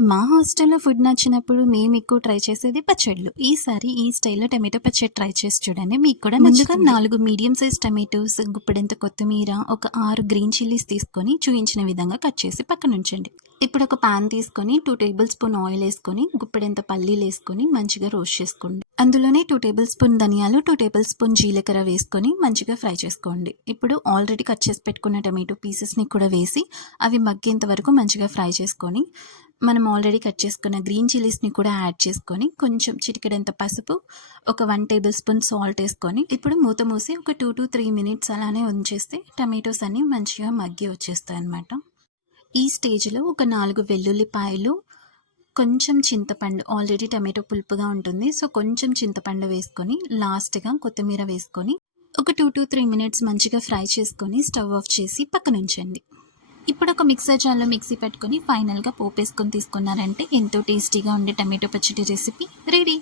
మా హాస్టల్‌లో ఫుడ్ నచ్చినప్పుడు మేమెక్కువ ట్రై చేసేది పచ్చడ్లు. ఈసారి ఈ స్టైల్‌లో టమాటో పచ్చడి ట్రై చేసి చూడండి. మీకు కూడా ముందుగా నచ్చుతుంది. 4 మీడియం సైజ్ టమాటోస్, గుప్పెడంత కొత్తిమీర, ఒక 6 గ్రీన్ చిల్లీస్ తీసుకొని చూయించిన విధంగా కట్ చేసి పక్కనుంచండి. ఇప్పుడు ఒక పాన్ తీసుకొని 2 టేబుల్ స్పూన్ ఆయిల్ ఏసుకొని, గుప్పెడంత పల్లీలేసుకొని మంచిగా రోస్ట్ చేసుకోండి. అందులోనే 2 టేబుల్ స్పూన్ ధనియాలు, 2 టేబుల్ స్పూన్ జీలకర్ర వేసుకొని మంచిగా ఫ్రై చేసుకోండి. ఇప్పుడు ఆల్రెడీ కట్ చేసి పెట్టుకున్న టమాటో పీసెస్‌ని కూడా వేసి అవి మగ్గేంత వరకు మంచిగా ఫ్రై చేసుకొని, మనం ఆల్రెడీ కట్ చేసుకున్న గ్రీన్ చిల్లీస్‌ని కూడా యాడ్ చేసుకొని, కొంచెం చిటికెడంత పసుపు, ఒక 1 టేబుల్ స్పూన్ సాల్ట్ ఏసుకొని, ఇప్పుడు మూత మూసి ఒక 2-3 మినిట్స్ అలానే ఉంచేస్తే టమాటోస్ అన్నీ మంచిగా మగ్గి వచ్చేస్తాయన్నమాట. ఈ స్టేజ్‌లో ఒక 4 వెల్లుల్లిపాయలు, కొంచెం చింతపండు, ఆల్రెడీ టమాటో పులుపుగా ఉంటుంది. సో, కొంచెం చింతపండు వేసుకొని, లాస్ట్‌గా కొత్తిమీర వేసుకొని, ఒక 2-3 మినిట్స్ మంచిగా ఫ్రై చేసుకొని స్టవ్ ఆఫ్ చేసి పక్కనుంచండి. ఇప్పుడు ఒక మిక్సర్ జార్‌లో మిక్సీ పట్టుకొని ఫైనల్‌గా పోపేసుకొని తీసుకున్నారంటే ఎంతో టేస్టీగా ఉండే టమాటో పచ్చడి రెసిపీ రెడీ.